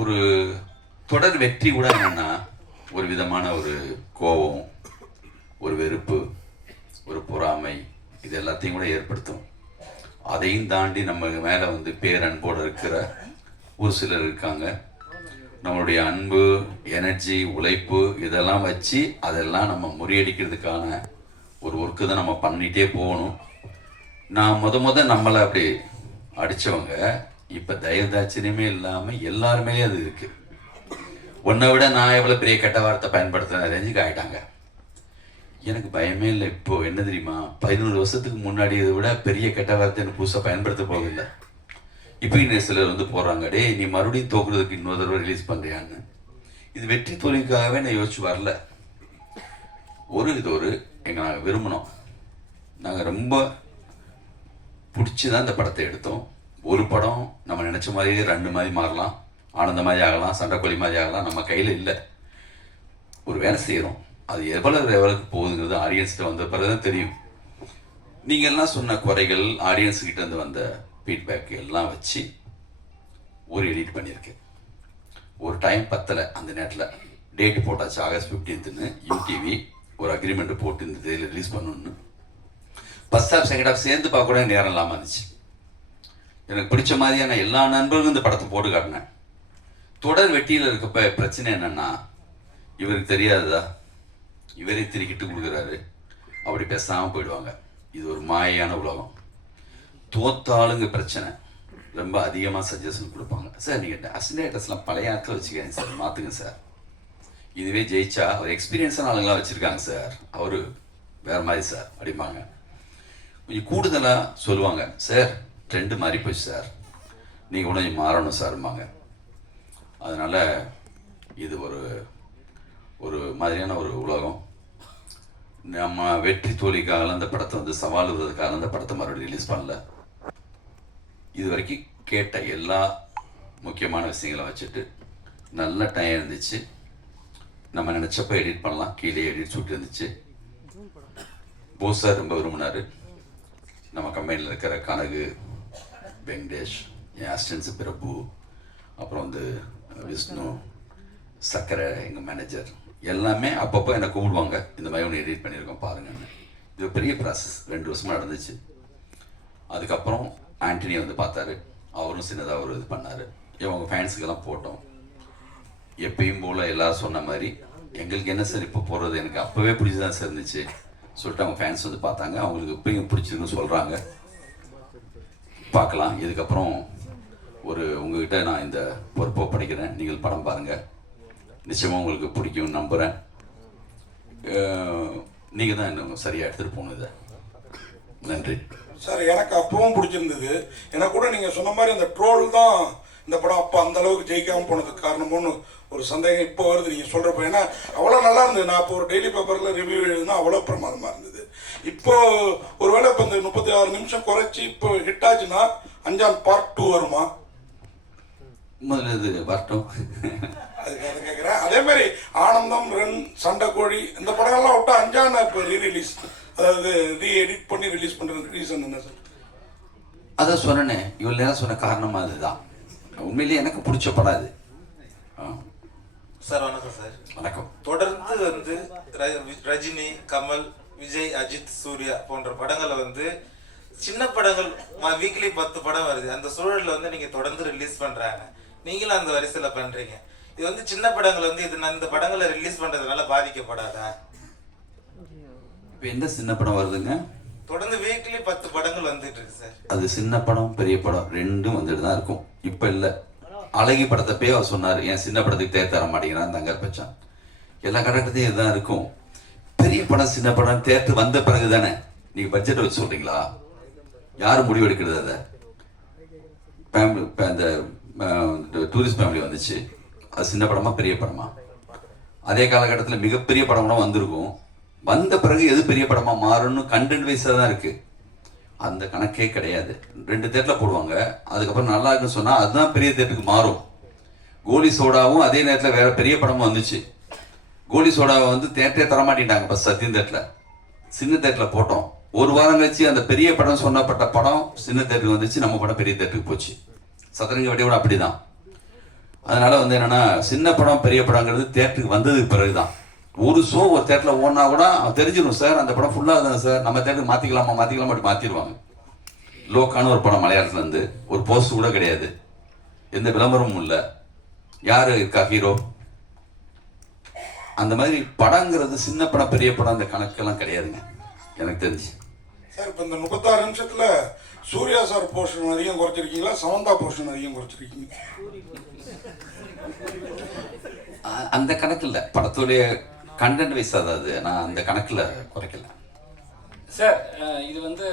ஒரு தொடர் வெற்றி கூட என்னன்னா ஒரு விதமான ஒரு கோபம் ஒரு வெறுப்பு ஒரு பொறாமை இது எல்லாத்தையும் கூட ஏற்படுத்தும். அதையும் தாண்டி நம்ம மேலே வந்து பேரன்போடு இருக்கிற ஒரு சிலர் இருக்காங்க. நம்மளுடைய அன்பு எனர்ஜி உழைப்பு இதெல்லாம் வச்சு அதெல்லாம் நம்ம முறியடிக்கிறதுக்கான ஒரு ஒர்க்கு தான் நம்ம பண்ணிகிட்டே போகணும். நான் முத முத நம்மளை அப்படி அடித்தவங்க இப்போ தயவுதாட்சியமே இல்லாமல் எல்லாருமே அது இருக்குது உன்னை விட நான் எவ்வளோ பெரிய கெட்ட வார்த்தை பயன்படுத்துகிறேன் ரேஞ்சுக்கு ஆயிட்டாங்க எனக்கு பயமே இல்லை இப்போ. என்ன தெரியுமா? பதினோரு வருஷத்துக்கு முன்னாடி இதை விட பெரிய கெட்ட வார்த்தை எனக்கு புதுசாக பயன்படுத்த போகல இப்போ இன்னும் சிலர் வந்து போடுறாங்க டே நீ மறுபடியும் தோக்குறதுக்கு இன்னொரு தடவை ரிலீஸ் பண்ணுறியான்னு இது வெற்றி தோல்விக்காகவே நான் யோசிச்சு வரல. ஒரு இது ஒரு எங்கள் நாங்கள் விரும்பினோம். நாங்கள் ரொம்ப பிடிச்சி தான் இந்த படத்தை எடுத்தோம். ஒரு படம் நம்ம நினச்ச மாதிரியே ரெண்டு மாதிரி மாறலாம் ஆனந்த மாதிரி ஆகலாம் சண்டைக்கோழி மாதிரி ஆகலாம் நம்ம கையில் இல்லை. ஒரு வேலை செய்கிறோம் அது எவ்வளவு லெவலுக்கு போகுதுங்கிறது ஆடியன்ஸ்கிட்ட வந்த பிறகு தான் தெரியும். நீங்கள்லாம் சொன்ன குறைகள் ஆடியன்ஸ்கிட்ட இருந்து வந்த ஃபீட்பேக் எல்லாம் வச்சு ஒரு எடிட் பண்ணியிருக்கேன். ஒரு டைம் பத்தலை அந்த நேரத்தில். டேட் போட்டாச்சு ஆகஸ்ட் ஃபிஃப்டீன்த்துன்னு யூடிவி ஒரு அக்ரிமெண்ட் போட்டு இந்த இதில் ரிலீஸ் பண்ணணும்னு. ஃபஸ்ட் ஹாஃப் செகண்ட் ஹாஃப் சேர்ந்து பார்க்க கூட நேரம் இல்லாமல் இருந்துச்சு. எனக்கு பிடிச்ச மாதிரியான எல்லா நண்பர்களும் இந்த படத்தை போட்டு காட்டினேன். தொடர் வெட்டியில் இருக்கப்ப பிரச்சனை என்னன்னா இவருக்கு தெரியாததா இவரே திருக்கிட்டு கொடுக்குறாரு. அப்படி பேசாமல் போயிடுவாங்க. இது ஒரு மாயான உலகம். தோத்தாளுங்க பிரச்சனை. ரொம்ப அதிகமாக சஜஷன் கொடுப்பாங்க. சார் நீங்கள் அசினேட்டர்ஸ்லாம் பழைய ஆட்களை வச்சுக்கங்க சார். மாற்றுங்க சார். இதுவே ஜெயிச்சா அவர் எக்ஸ்பீரியன்ஸான ஆளுங்களாம் வச்சுருக்காங்க சார். அவர் வேறு மாதிரி சார். அப்படிம்பாங்க. கொஞ்சம் கூடுதலாக சொல்லுவாங்க. சார் ட்ரெண்டு மாறி போச்சு சார். நீங்கள் கொஞ்சம் மாறணும் சார்ம்பாங்க அதனால் இது ஒரு ஒரு மாதிரியான ஒரு உலகம். நம்ம வெற்றி தோழிக்காக அந்த படத்தை வந்து சவால் விடுறதுக்காக அந்த படத்தை மறுபடியும் ரிலீஸ் பண்ணல. இது வரைக்கும் கேட்ட எல்லா முக்கியமான விஷயங்களை வச்சுட்டு நல்ல டைம் இருந்துச்சு. நம்ம நினச்சப்ப எடிட் பண்ணலாம். கீழே எடிட் சுட்டு இருந்துச்சு. போஸ் சார் ரொம்ப விரும்பினார். நம்ம கம்பெனியில் இருக்கிற கனகு வெங்கடேஷ் என் அசிஸ்டன்ஸு பிரபு அப்புறம் வந்து விஷ்ணு சக்கரை எங்கள் மேனேஜர் எல்லாமே அப்பப்போ என்னை கூப்பிடுவாங்க. இந்த மாதிரி ஒன்று எடிட் பண்ணியிருக்கோம் பாருங்கன்னு இது பெரிய ப்ராசஸ் ரெண்டு வருஷமாக நடந்துச்சு. அதுக்கப்புறம் ஆண்டனி வந்து பார்த்தாரு. அவரும் சின்னதாக ஒரு இது பண்ணார். இவங்க ஃபேன்ஸுக்கெல்லாம் போட்டோம். எப்பயும் போல் எல்லோரும் சொன்ன மாதிரி எங்களுக்கு என்ன சார் இப்போ போடுறது? எனக்கு அப்போவே பிடிச்சதான் சார் இருந்துச்சு. சொல்லிட்டு அவங்க ஃபேன்ஸ் வந்து பார்த்தாங்க. அவங்களுக்கு இப்பயும் பிடிச்சிருக்குன்னு சொல்கிறாங்க பார்க்கலாம். இதுக்கப்புறம் ஒரு உங்ககிட்ட நான் இந்த பொறுப்பை படிக்கிறேன். நீங்கள் படம் பாருங்கள் நிச்சயமாக உங்களுக்கு பிடிக்கும்னு நம்புகிறேன் நீங்கள் தான் இன்னும் சரியாக எடுத்துகிட்டு போகணும் இதை. நன்றி. சார் எனக்கு அப்பவும் பிடிச்சிருந்தது. எனக்கு கூட நீங்கள் சொன்ன மாதிரி அந்த ட்ரோல் தான் இந்த படம் அப்போ அந்த அளவுக்கு போனதுக்கு காரணம்னு ஒரு சந்தேகம் இப்போ வருது. நீங்க சொல்றப்ப ஏன்னா அவ்வளோ நல்லா இருந்தது. நான் இப்போ ஒரு டெய்லி பேப்பர்ல ரிவ்யூ எழுதுனா அவ்வளோ பிரமாதமா இருந்தது. இப்போ ஒருவேளை இப்போ இந்த முப்பத்தி ஆறு நிமிஷம் குறைச்சி இப்போ ஹிட் ஆச்சுன்னா அஞ்சாம் பார்ட் டூ வருமா? முதல்ல இது வரட்டும் அதுக்கு அதை கேட்குறேன் அதே மாதிரி ஆனந்தம் ரன் சண்டைக்கோழி இந்த படங்கள்லாம் விட்டா அஞ்சான இப்போ ரீ ரிலீஸ் அதாவது ரீ எடிட் பண்ணி ரிலீஸ் பண்ணுறது ரீசன் என்ன சார் அதான் சொன்னேனே. இவ்வளோ நேரம் சொன்ன காரணமாக அதுதான். உண்மையிலேயே எனக்கு பிடிச்ச படம் அது. ஆ. சார் வணக்கம் சார். வணக்கம். தொடர்ந்து வந்து ரஜினி கமல் விஜய் அஜித் சூர்யா போன்ற படங்களை வந்து சின்ன படங்கள் வீக்லி பத்து படம் வருது. அந்த சூழல்ல வந்து நீங்க தொடர்ந்து ரிலீஸ் பண்றாங்க. நீங்களும் அந்த வரிசையில பண்றீங்க. இது வந்து சின்ன படங்கள் வந்து இது இந்த படங்களை ரிலீஸ் பண்றதுனால பாதிக்கப்படாதா? இப்போ எந்த சின்ன படம் வருதுங்க? தொடர்ந்து வீக்லி பத்து படங்கள் வந்துட்டு இருக்கு சார். அது சின்ன படம் பெரிய படம் ரெண்டும் வந்துட்டு தான் இருக்கும். இப்போ இல்லை. அழகி படத்தை அவர் சொன்னார் என் சின்ன படத்துக்கு தேர் தர மாட்டேங்கிறான் தங்கர் பச்சான். எல்லா கட்டத்தையும் இதுதான் இருக்கும். பெரிய படம் சின்ன படம் தேர்த்து வந்த பிறகு தானே நீங்கள் பட்ஜெட் வச்சு சொல்றீங்களா? யார் முடிவு எடுக்கிறது அதை? ஃபேமிலி இப்போ அந்த டூரிஸ்ட் ஃபேமிலி வந்துச்சு. அது சின்ன படமா பெரிய படமா? அதே காலகட்டத்தில் மிகப்பெரிய படம்லாம் வந்திருக்கும். வந்த பிறகு எது பெரிய படமா மாறும்னு கண்டென்ட் வைஸாக தான் இருக்குது அந்த கணக்கே கிடையாது. ரெண்டு தேட்டரில் போடுவாங்க. அதுக்கப்புறம் நல்லா இருக்குன்னு சொன்னால் அதுதான் பெரிய தேட்டருக்கு மாறும். கோலி சோடாவும் அதே நேரத்தில் வேற பெரிய படமும் வந்துச்சு. கோலி சோடாவை வந்து தேட்டரே தரமாட்டிட்டாங்க இப்போ சத்தியம் தேட்டரில் சின்ன தேட்டரில் போட்டோம். ஒரு வாரம் கழிச்சு அந்த பெரிய படம் சொன்னப்பட்ட படம் சின்ன தேட்டருக்கு வந்துச்சு. நம்ம படம் பெரிய தேட்டருக்கு போச்சு. சதுரங்க வெடியோட அப்படிதான். அதனால் வந்து என்னன்னா சின்ன படம் பெரிய படங்கிறது தேட்டருக்கு வந்ததுக்கு பிறகு தான் ஒரு ஷோ ஒரு தேட்டரில் ஓடினா கூட தெரிஞ்சிடும் சார் அந்த படம் ஃபுல்லாக தான் சார் நம்ம தேட்டருக்கு மாற்றிக்கலாமா மாற்றிக்கலாமா அப்படி மாற்றிடுவாங்க லோக்கான ஒரு படம் மலையாளத்துல இருந்து ஒரு போஸ்ட் கூட கிடையாது. எந்த விளம்பரமும் இல்லை. யார் இருக்கா ஹீரோ அந்த மாதிரி படங்கிறது சின்ன படம் பெரிய படம் அந்த கணக்கெல்லாம் கிடையாதுங்க. எனக்கு தெரிஞ்சு. சார் இப்போ இந்த முப்பத்தாறு நிமிஷத்துல சூர்யா சார் போர்ஷன் அதிகம் குறைச்சிருக்கீங்களா? சமந்தா போர்ஷன் அதிகம் குறைச்சிருக்கீங்க அந்த கணக்கில் படத்துடைய கண்டென்ட் வைஸ் அதாவது? நான் அந்த கணக்கில் குறைக்கல. சார் இது வந்து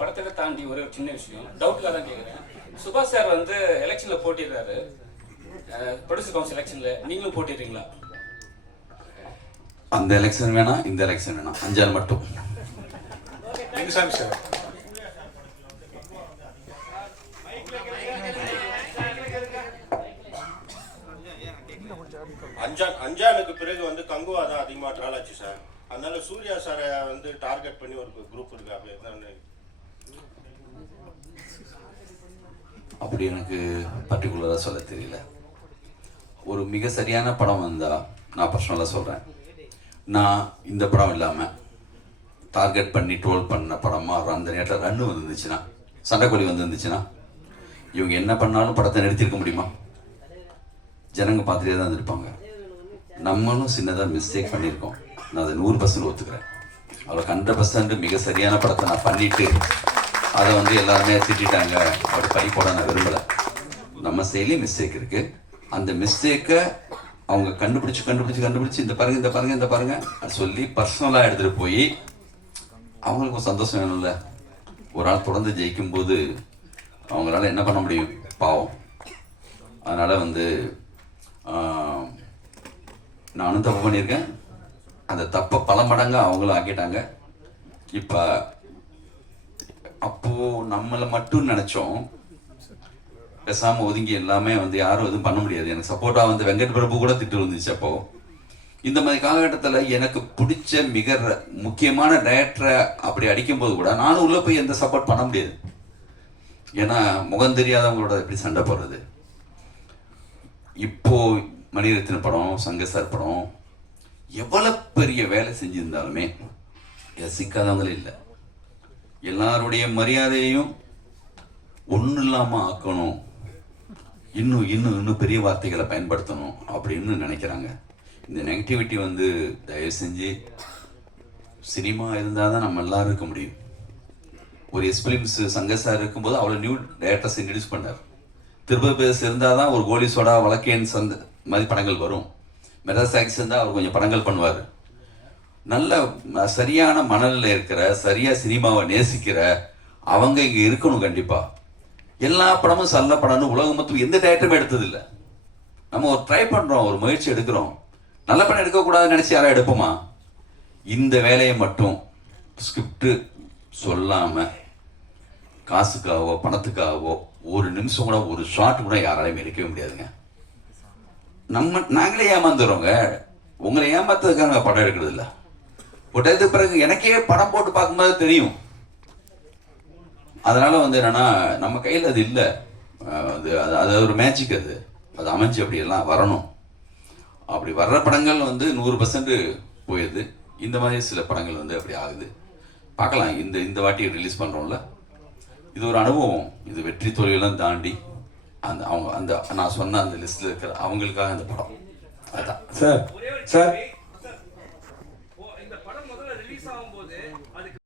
படத்தை தாண்டி ஒரே ஒரு சின்ன விஷயம். டவுட்ல தான் கேட்குறேன் சுபாஷ் சார் வந்து எலெக்ஷன்ல போட்டிடுறாரு. ப்ரொடியூசர் கவுன்சில் எலெக்ஷன்ல நீங்களும் போட்டிடுறீங்களா? அந்த எலெக்ஷன் வேணாம் இந்த எலெக்ஷன் வேணாம். அஞ்சால் மட்டும். சார். அஞ்சான் அஞ்சானுக்கு பிறகு வந்து கங்குவா தான் அதிகமாக ட்ரால் ஆச்சு சார் அதனால சூர்யா சாரை வந்து டார்கெட் பண்ணி ஒரு குரூப் இருக்கு அப்படி என்னன்னு அப்படி எனக்கு பர்டிகுலராக சொல்ல தெரியல. ஒரு மிக சரியான படம் வந்தால் நான் பர்சனலாக சொல்கிறேன் நான் இந்த படம் இல்லாமல் டார்கெட் பண்ணி ட்ரோல் பண்ண படமாக அந்த நேரத்தில் ரன்னு வந்துருந்துச்சுன்னா சண்டைக்கோழி வந்துருந்துச்சுன்னா இவங்க என்ன பண்ணாலும் படத்தை நிறுத்தியிருக்க முடியுமா? ஜனங்க பார்த்துட்டே தான் இருந்திருப்பாங்க. நம்மளும் சின்னதாக மிஸ்டேக் பண்ணியிருக்கோம். நான் அதை நூறு பர்சன்ட் ஒத்துக்கிறேன். அவ்வளோ ஹண்ட்ரட் பர்சன்ட் மிக சரியான படத்தை நான் பண்ணிட்டு அதை வந்து எல்லாருமே திட்டாங்க அப்படி பை போட நான் விரும்பலை. நம்ம செயலையும் மிஸ்டேக் இருக்குது அந்த மிஸ்டேக்கை அவங்க கண்டுபிடிச்சு கண்டுபிடிச்சு கண்டுபிடிச்சு இந்த பாருங்க இந்த பாருங்க இந்த பாருங்க சொல்லி பர்சனலாக எடுத்துகிட்டு போய் அவங்களுக்கு சந்தோஷம் வேணும்ல. ஒரு ஆள் தொடர்ந்து ஜெயிக்கும்போது அவங்களால என்ன பண்ண முடியும்? பாவம். அதனால் வந்து நானும் தப்பு பண்ணியிருக்கேன். அந்த தப்பை பல மடங்காக அவங்களும் ஆக்கிட்டாங்க. இப்போ அப்போ நம்மளை மட்டும் நினைச்சோம். பேசாமல் ஒதுங்கி எல்லாமே வந்து யாரும் எதுவும் பண்ண முடியாது. எனக்கு சப்போர்ட்டாக வந்து வெங்கட் பிரபு கூட திட்டு வந்துச்சு அப்போ. இந்த மாதிரி காலகட்டத்தில் எனக்கு பிடிச்ச மிக ர- முக்கியமான டேரக்டரை அப்படி அடிக்கும்போது கூட நானும் உள்ளே போய் எந்த சப்போர்ட் பண்ண முடியாது. ஏன்னா முகம் தெரியாதவங்களோட எப்படி சண்டை போடுறது? இப்போ மணிரத்ன படம் சங்க சார் படம் எவ்வளவு பெரிய வேலை செஞ்சுருந்தாலுமே ரசிக்காதவங்களே இல்லை. எல்லாருடைய மரியாதையையும் ஒன்றும் இல்லாமல் ஆக்கணும். இன்னும் இன்னும் இன்னும் பெரிய வார்த்தைகளை பயன்படுத்தணும் அப்படின்னு நினைக்கிறாங்க. இந்த நெகட்டிவிட்டி வந்து தயவு செஞ்சு சினிமா இருந்தால் தான் நம்ம எல்லாரும் இருக்க முடியும். ஒரு எஸ் ஃபிலிம்ஸ் சங்க சார் இருக்கும்போது அவ்வளோ நியூ டேரக்டர்ஸ் இன்ட்ரடியூஸ் பண்ணார். திருப்பதி பேஸ் இருந்தால் தான் ஒரு கோலி சோடா வழக்கேன் சந்த மாதிரி படங்கள் வரும். மெட்ராஸ் ஆக்ஸ் தான் அவர் கொஞ்சம் படங்கள் பண்ணுவார். நல்ல சரியான மணலில் இருக்கிற சரியாக சினிமாவை நேசிக்கிற அவங்க இங்கே இருக்கணும் கண்டிப்பாக எல்லா படமும் சல்ல படம்னு உலகம் மொத்தம் எந்த டேரக்டருமே எடுத்ததில்லை நம்ம ஒரு ட்ரை பண்ணுறோம் ஒரு முயற்சி எடுக்கிறோம். நல்ல படம் எடுக்கக்கூடாதுன்னு நினச்சி யாரும் எடுப்போமா? இந்த வேலையை மட்டும் ஸ்கிரிப்டு சொல்லாமல் காசுக்காகவோ பணத்துக்காகவோ ஒரு நிமிஷம் கூட ஒரு ஷார்ட் கூட யாராலையும் எடுக்கவே முடியாதுங்க. நம்ம நாங்களே ஏமாந்துடுறோங்க உங்களை ஏமாத்துறதுக்காக படம் எடுக்கிறது இல்லை ஒரு பிறகு எனக்கே படம் போட்டு பார்க்கும்போது தெரியும். அதனால வந்து என்னன்னா நம்ம கையில் அது இல்லை. அது அது அது ஒரு மேஜிக் அது. அது அமைஞ்சு அப்படியெல்லாம் வரணும். அப்படி வர்ற படங்கள் வந்து நூறு பர்சன்ட் போயிடுது இந்த மாதிரி சில படங்கள் வந்து அப்படி ஆகுது. பார்க்கலாம். இந்த இந்த வாட்டி ரிலீஸ் பண்ணுறோம்ல இது ஒரு அனுபவம். இது வெற்றி தோல்வியெல்லாம் தாண்டி அந்த அவங்க அந்த நான் சொன்ன அந்த லிஸ்ட்ல இருக்கிற அவங்களுக்காக அந்த படம். அதான். Sir sir.